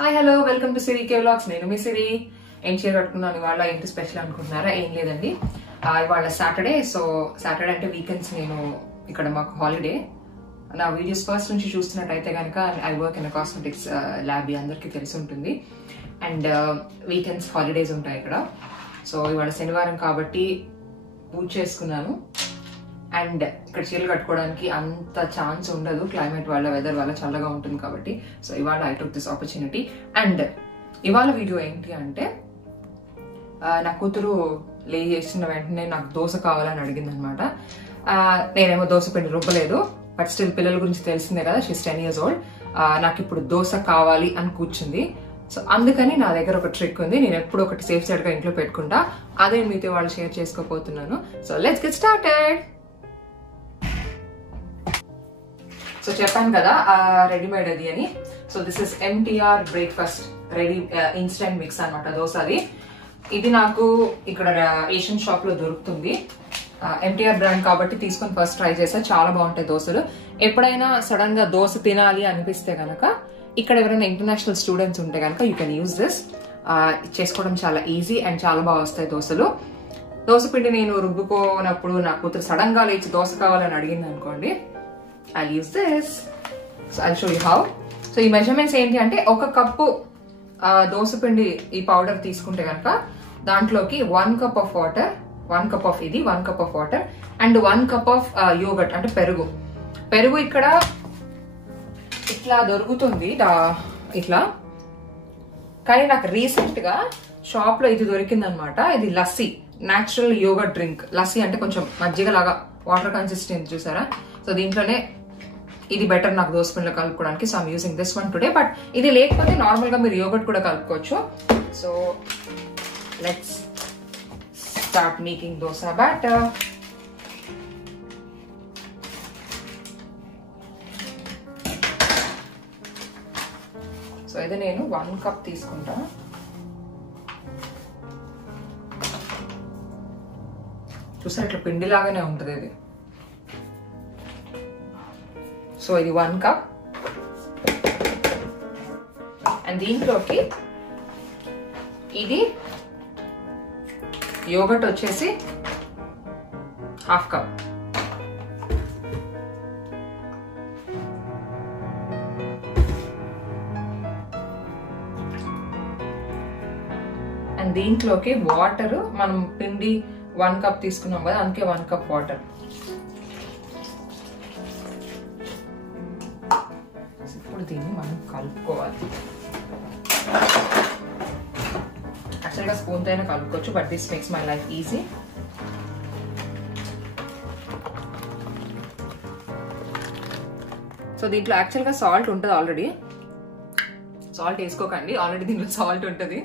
Hi hello welcome to Siri K vlogs. నేను మీ సిరి. ఏం చేయగట్టుకున్నాను ఇవాళ, ఏంటి స్పెషల్ అనుకుంటున్నారా? ఏం లేదండి, ఇవాళ సాటర్డే. సో సాటర్డే అంటే వీకెండ్స్ నేను ఇక్కడ మాకు హాలిడే. నా వీడియోస్ ఫస్ట్ నుంచి చూస్తున్నట్టయితే కనుక I work in cosmetics lab, అందరికీ తెలిసి ఉంటుంది. అండ్ వీకెండ్స్ హాలిడేస్ ఉంటాయి ఇక్కడ. సో ఇవాళ శనివారం కాబట్టి పూజ చేసుకున్నాను. అండ్ ఇక్కడ చీరలు కట్టుకోవడానికి అంత ఛాన్స్ ఉండదు, క్లైమేట్ వల్ల, వెదర్ వల్ల చల్లగా ఉంటుంది కాబట్టి. సో ఇవాళ I took this opportunity. And ఇవాళ వీడియో ఏంటి అంటే, నా కూతురు చేసిన వెంటనే నాకు దోశ కావాలని అడిగింది అనమాట. నేనేమో దోశ పిండి రుబ్బలేదు, బట్ స్టిల్ పిల్లల గురించి తెలిసిందే కదా, షీస్ 10 years old. నాకు ఇప్పుడు దోశ కావాలి అని కూర్చుంది. సో అందుకని నా దగ్గర ఒక ట్రిక్ ఉంది, నేను ఎప్పుడు ఒకటి సేఫ్ సైడ్ గా ఇంట్లో పెట్టుకుంటా. అదే మీతో వాళ్ళు షేర్ చేసుకోబోతున్నాను. So let's get started. So చెప్పాను కదా రెడీమేడ్ అది అని. So this is MTR breakfast ready instant mix అనమాట, దోశ అది. ఇది నాకు ఇక్కడ ఏషియన్ షాప్ లో దొరుకుతుంది. MTR బ్రాండ్ కాబట్టి తీసుకొని ఫస్ట్ ట్రై చేసా, చాలా బాగుంటాయి దోశలు. ఎప్పుడైనా సడన్ గా దోశ తినాలి అనిపిస్తే గనక, ఇక్కడ ఎవరైనా ఇంటర్నేషనల్ స్టూడెంట్స్ ఉంటే కనుక యూ కెన్ యూజ్ దిస్. చేసుకోవడం చాలా ఈజీ అండ్ చాలా బాగా వస్తాయి దోశలు. దోశ పిండి నేను రుబ్బుకోనప్పుడు నా కూతురు సడన్ గా లేచి దోశ కావాలని అడిగింది అనుకోండి, I'll use this. So I'll show you how. So ఈ మెజర్మెంట్స్ ఏంటి అంటే, ఒక కప్పు దోసపిండి ఈ పౌడర్ తీసుకుంటే కనుక దాంట్లోకి 1 cup of water, 1 cup of ఇది, 1 cup of water and 1 cup of yoghurt అంటే పెరుగు. పెరుగు ఇక్కడ ఇట్లా దొరుకుతుంది ఇట్లా, కానీ నాకు రీసెంట్ గా షాప్ లో ఇది దొరికింది అనమాట. ఇది lassi, natural yoghurt drink. Lassi అంటే కొంచెం మజ్జిగ లాగా వాటర్ కన్సిస్టెన్సీ, చూసారా? సో దీంట్లోనే ఇది బెటర్ నాకు దోసపిండిలో కలుపుకోవడానికి. So I'm using this one today. But ఇది లేకపోతే నార్మల్ గా మీరు యోగర్ట్ కూడా కలుపుకోవచ్చు. So let's start making dosa batter. So ఇది నేను 1 cup తీసుకుంటా. చూసారు, ఇట్లా పిండి లాగానే ఉంటుంది ఇది. సో ఇది 1 cup. అండ్ దీంట్లోకి ఇది యోగర్ట్ వచ్చేసి 1/2 cup. అండ్ దీంట్లోకి వాటర్, మనం పిండి 1 cup తీసుకున్నాం కదా, అందుకే 1 cup వాటర్. ఇప్పుడు దీన్ని మనం కలుపుకోవాలి. యాక్చువల్గా స్పూన్తో అయినా కలుపుకోవచ్చు, but this makes my life easy. So దీంట్లో యాక్చువల్గా సాల్ట్ ఉంటుంది ఆల్రెడీ. సాల్ట్ వేసుకోకండి, ఆల్రెడీ దీంట్లో సాల్ట్ ఉంటుంది.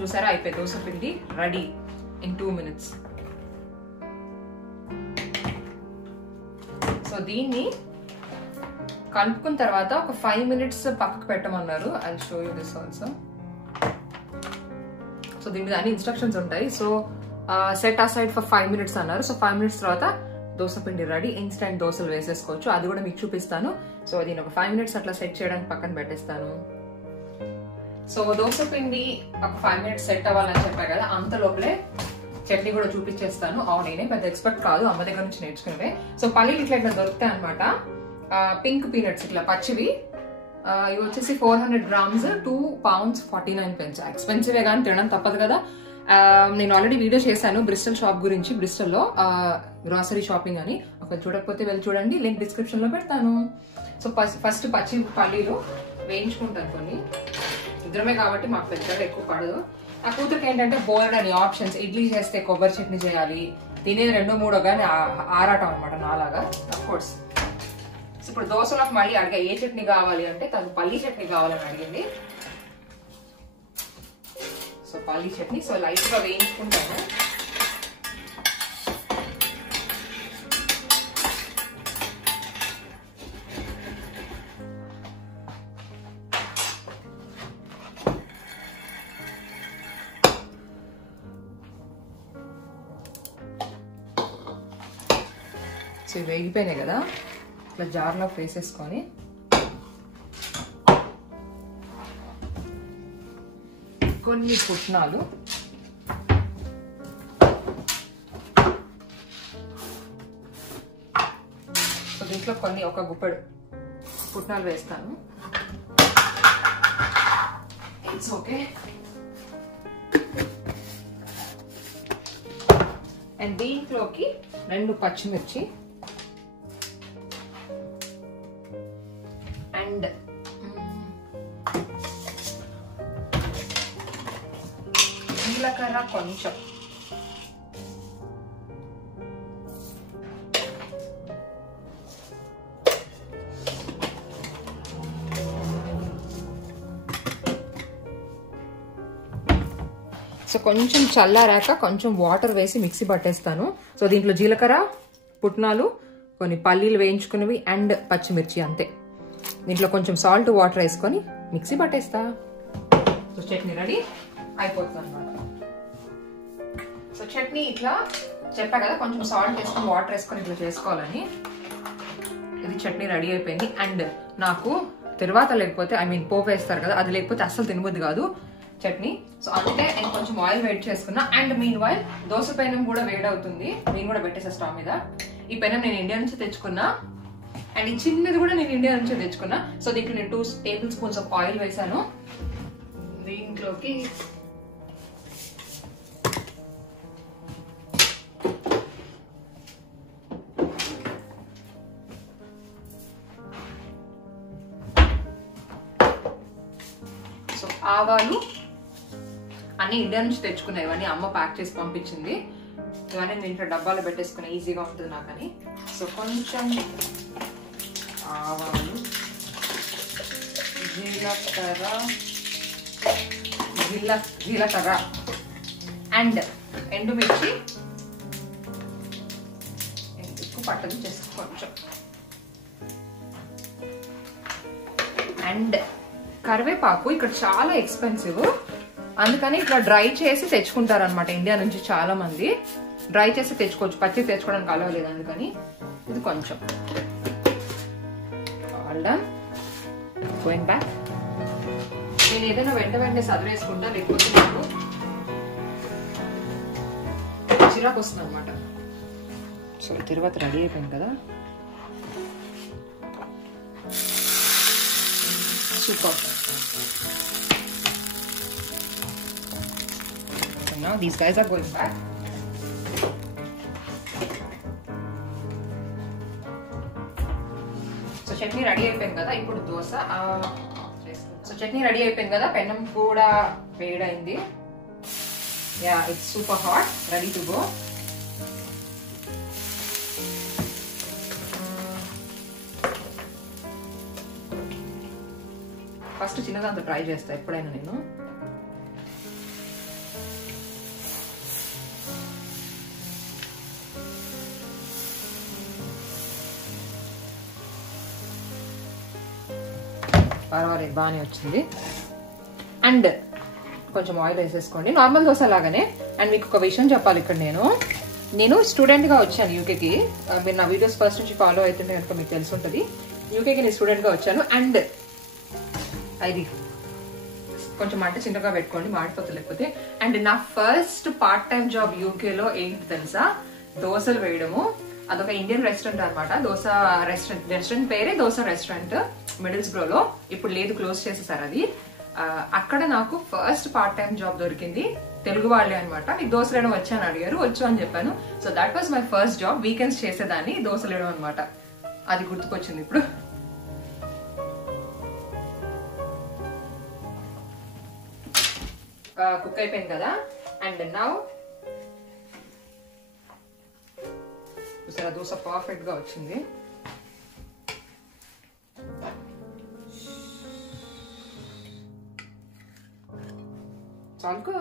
చూసారా, అయిపోయి దోశ పిండి రెడీ ఇన్ 2 minutes. సో దీన్ని కలుపుకున్న తర్వాత ఒక 5 minutes పక్కకు పెట్టమన్నారు. I show you this also. So దీని మీద అన్ని ఇన్స్ట్రక్షన్స్ ఉంటాయి. So set aside for 5 minutes అన్నారు. సో 5 minutes తర్వాత దోశ పిండి రెడీ. ఇన్స్టెంట్ దోశలు వేసేసుకోవచ్చు, అది కూడా మీకు చూపిస్తాను. సో దీన్ని ఒక 5 minutes అట్లా సెట్ చేయడానికి పక్కన పెట్టేస్తాను. సో దోశ పిండి ఒక 5 minutes సెట్ అవ్వాలని చెప్పా కదా, అంత లోపలే చట్నీ కూడా చూపించేస్తాను. నేనే పెద్ద ఎక్స్పర్ట్ కాదు, అమ్మ దగ్గర నుంచి నేర్చుకునేవే. సో పల్లీలు ఇట్లా ఇట్లా దొరుకుతాయి అనమాట, పింక్ పీనట్స్ ఇట్లా పచ్చివి. ఇవి వచ్చేసి 400 grams, 2 pounds 49 pence. ఎక్స్పెన్సివే కానీ తినడం తప్పదు కదా. నేను ఆల్రెడీ వీడియో చేశాను బ్రిస్టల్ షాప్ గురించి, బ్రిస్టల్లో గ్రాసరీ షాపింగ్ అని. ఒకవేళ చూడకపోతే వెళ్ళి చూడండి, లింక్ డిస్క్రిప్షన్ లో పెడతాను. సో ఫస్ట్ పచ్చి పల్లీలు వేయించుకుంటాను కొన్ని, ఇద్దరమే కాబట్టి మాకు పెద్దగా ఎక్కువ పడదు. నా కూతురికి ఏంటంటే బోల్డ్ అని ఆప్షన్స్. ఇడ్లీ చేస్తే కొబ్బరి చట్నీ చేయాలి, తినేది 2-3 కానీ ఆరాటం అనమాట నాలాగా. అఫ్ కోర్స్ ఇప్పుడు దోశలకు మళ్ళీ అడిగా ఏ చట్నీ కావాలి అంటే, తను పల్లీ చట్నీ కావాలని అడిగింది. సో పల్లీ చట్నీ. సో లైట్ గా వేయించుకుంటాను. సో వేగిపోయినాయి కదా, ఇట్లా జార్లో వేసేసుకొని కొన్ని పుట్నాలు, సో దీంట్లో కొన్ని ఒక గుప్పెడు పుట్నాలు వేస్తాను. It's okay. అండ్ దీంట్లోకి 2 పచ్చిమిర్చి అండ్ జీలకర్ర కొంచెం, సో కొంచెం చల్లారాక కొంచెం వాటర్ వేసి మిక్సీ పట్టేస్తాను. సో దీంట్లో జీలకర్ర, పుట్నాలు, కొన్ని పల్లీలు వేయించుకున్నవి అండ్ పచ్చిమిర్చి అంతే. దీంట్లో కొంచెం సాల్ట్ వాటర్ వేసుకొని మిక్సీ పట్టేస్తా. సో చట్నీ రెడీ అయిపోతుంది అనమాట. సో చట్నీ ఇట్లా చెప్పా కదా, కొంచెం సాల్ట్ వేసుకొని వాటర్ వేసుకొని ఇట్లా చేసుకోవాలని. ఇది చట్నీ రెడీ అయిపోయింది. అండ్ నాకు తర్వాత లేకపోతే పోపు వేస్తారు కదా, అది లేకపోతే అస్సలు తినబుద్ది కాదు చట్నీ. సో అందుకే నేను కొంచెం ఆయిల్ వేడి చేసుకున్నా. అండ్ మీన్ వైల్ దోశ పెనం కూడా వేడవుతుంది. నేను కూడా పెట్టేసా స్టవ్ మీద. ఈ పెనం నేను ఇండియా నుంచి తెచ్చుకున్నా. అండ్ ఈ చిన్నది కూడా నేను ఇండియా నుంచి తెచ్చుకున్నా. సో దీంట్లో నేను 2 టేబుల్ స్పూన్స్ ఆఫ్ ఆయిల్ వేసాను. దీంట్లోకి ఆవాలు అన్ని ఇండియా నుంచి తెచ్చుకున్నాయి. ఇవన్నీ అమ్మ ప్యాక్ చేసి పంపించింది. ఇవన్నీ దీంట్లో డబ్బాలో పెట్టేసుకున్నా, ఈజీగా ఉంటుంది నాకని. సో కొంచెం ఆవాలు, జీలకర్ర అండ్ ఎండుమిర్చి, ఎక్కువ పట్టదు జస్ట్ కొంచెం, అండ్ కరివేపాకు. ఇక్కడ చాలా ఎక్స్పెన్సివ్, అందుకని ఇట్లా డ్రై చేసి తెచ్చుకుంటారు అనమాట ఇండియా నుంచి చాలా మంది. డ్రై చేసి తెచ్చుకోవచ్చు, పచ్చి తెచ్చుకోవడానికి అలవలేదు. అందుకని ఇది కొంచెం ఆల్ డన్. Going back. నేను ఏదైనా వెంటనే సదిరేసుకుంటా, లేకపోతే నాకు చిరాకు వస్తుంది అనమాట. సో తర్వాత రెడీ అయిపోయింది కదా, super. Now these guys are going back. So chutney ready అయిపోయింది కదా, ఇప్పుడు దోశ. సో చట్నీ రెడీ అయిపోయింది కదా, పెనం కూడా వేడైంది. Yeah, it's super hot, ready to go. First చిన్నదాంతో ట్రై చేస్తా ఎప్పుడైనా నేను. పర్వాలేదు, బాగానే వచ్చింది. అండ్ కొంచెం ఆయిల్ వేసేసుకోండి, నార్మల్ దోశ లాగానే. అండ్ మీకు ఒక విషయం చెప్పాలి, ఇక్కడ నేను స్టూడెంట్గా వచ్చాను యూకేకి. మీరు నా వీడియోస్ ఫస్ట్ నుంచి ఫాలో అవుతుంటే కనుక మీకు తెలిసి ఉంటుంది. యూకేకి నేను స్టూడెంట్గా వచ్చాను. అండ్ అది కొంచెం మంట చిన్నగా పెట్టుకోండి, మాడిపోతుంది లేకపోతే. అండ్ నా ఫస్ట్ పార్ట్ టైం జాబ్ యూకేలో ఏంటి తెలుసా, దోశలు వేయడము. అదొక ఇండియన్ రెస్టారెంట్ అనమాట, దోశ రెస్టారెంట్ పేరే దోశ రెస్టారెంట్, మిడిల్స్ బ్రోలో. ఇప్పుడు లేదు, క్లోజ్ చేసేసారు అది. అక్కడ నాకు ఫస్ట్ పార్ట్ టైం జాబ్ దొరికింది. తెలుగు వాళ్ళే అనమాట. మీకు దోశలు వేయడం వచ్చా అని అడిగారు, వచ్చు అని చెప్పాను. So that was my first job. Weekends చేసేదాన్ని దోశలు వేయడం అనమాట. అది గుర్తుకొచ్చింది ఇప్పుడు. కుక్ అయిపోయింది కదా. అండ్ నౌ చూసారా, దోశ పర్ఫెక్ట్ గా వచ్చింది. చాలు.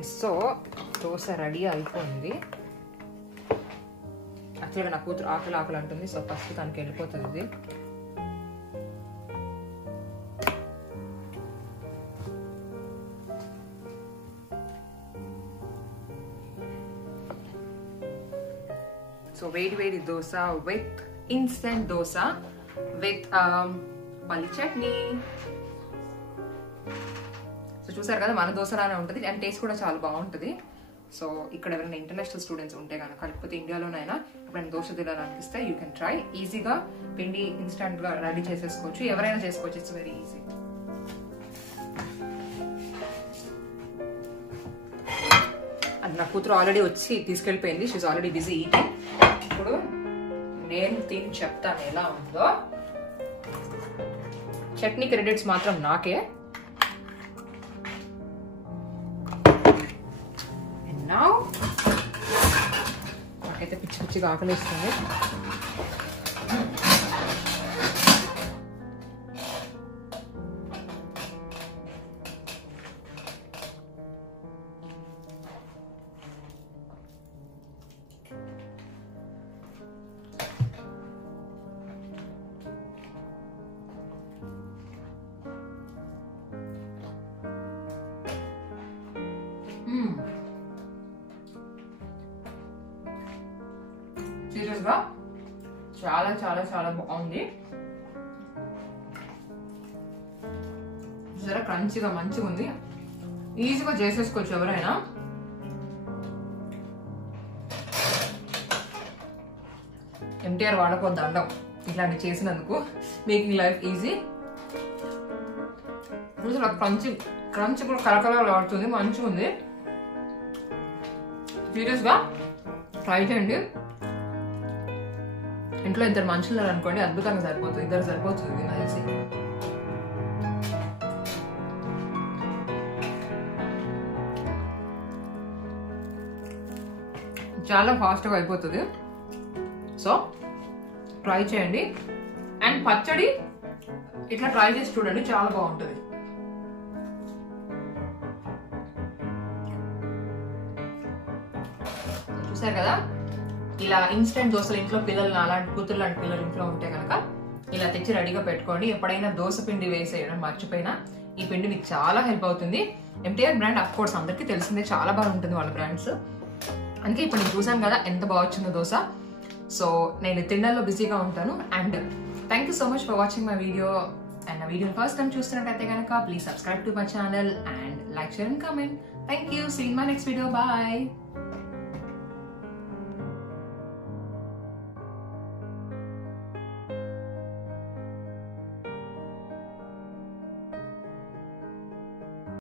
అండ్ సో దోశ రెడీ అయిపోయింది. యాక్చువల్గా నా కూతురు ఆకలి అంటుంది, సో ఫస్ట్ తనకి వెళ్ళిపోతుంది ఇది. సో వేడి dosa with instant dosa with పల్లి చట్నీ. సో చూసారు కదా, మన దోశలానే ఉంటుంది అండ్ టేస్ట్ కూడా చాలా బాగుంటుంది. సో ఇక్కడ ఎవరైనా ఇంటర్నేషనల్ స్టూడెంట్స్ ఉంటే కనుక, లేకపోతే ఇండియాలోనైనా ఎప్పుడైనా దోశ తినాలనిపిస్తే యూ కెన్ ట్రై. ఈజీగా పిండి ఇన్స్టెంట్ గా రెడీ చేసేసుకోవచ్చు, ఎవరైనా చేసుకోవచ్చు. It's very easy. అండ్ నా కూతురు ఆల్రెడీ వచ్చి తీసుకెళ్ళిపోయింది. She already busy eating. ఇప్పుడు నేను తిని చెప్తాను ఎలా ఉందో. చట్నీ క్రెడిట్స్ మాత్రం నాకే. నాకైతే పిచ్చిగా ఆకలిస్తుంది. సీరియస్ గా చాలా చాలా చాలా బాగుంది. జర క్రంచిగా మంచిగా ఉంది. ఈజీగా చేసేసుకోవచ్చు ఎవరైనా. MTR వాళ్ళకు దండం ఇట్లాంటి చేసినందుకు. Making life easy. క్రంచ్ కూడా కలకలాడుతుంది, మంచిగా ఉంది. సీరియస్ గా ట్రై చేయండి. ఇంట్లో ఇద్దరు మనుషులు అనుకోండి, అద్భుతంగా సరిపోతుంది. ఇద్దరు సరిపోతుంది నాకు తెలిసి. చాలా ఫాస్ట్గా అయిపోతుంది. సో ట్రై చేయండి. అండ్ పచ్చడి ఇట్లా ట్రై చేసి చూడండి, చాలా బాగుంటుంది. చూసారు కదా, ఇలా ఇన్స్టెంట్ దోశలు ఇంట్లో పిల్లలు, అలాంటి కూతురు లాంటి పిల్లలు ఇంట్లో ఉంటే కనుక ఇలా తెచ్చి రెడీగా పెట్టుకోండి. ఎప్పుడైనా దోశ పిండి వేసేయడం మర్చిపోయినా ఈ పిండి మీకు చాలా హెల్ప్ అవుతుంది. MTR బ్రాండ్ అఫ్ కోర్స్ అందరికీ తెలిసిందే, చాలా బాగుంటుంది వాళ్ళ బ్రాండ్స్. అందుకే ఇప్పుడు నేను చూసాను కదా ఎంత బాగా వచ్చిందో దోశ. సో నేను తినడంలో బిజీగా ఉంటాను. And thank you so much for watching my video. And నా వీడియో ఫస్ట్ టైం చూస్తున్నట్టయితే కనుక please subscribe to my channel and like, share and comment. Thank you. See you in my next video. Bye.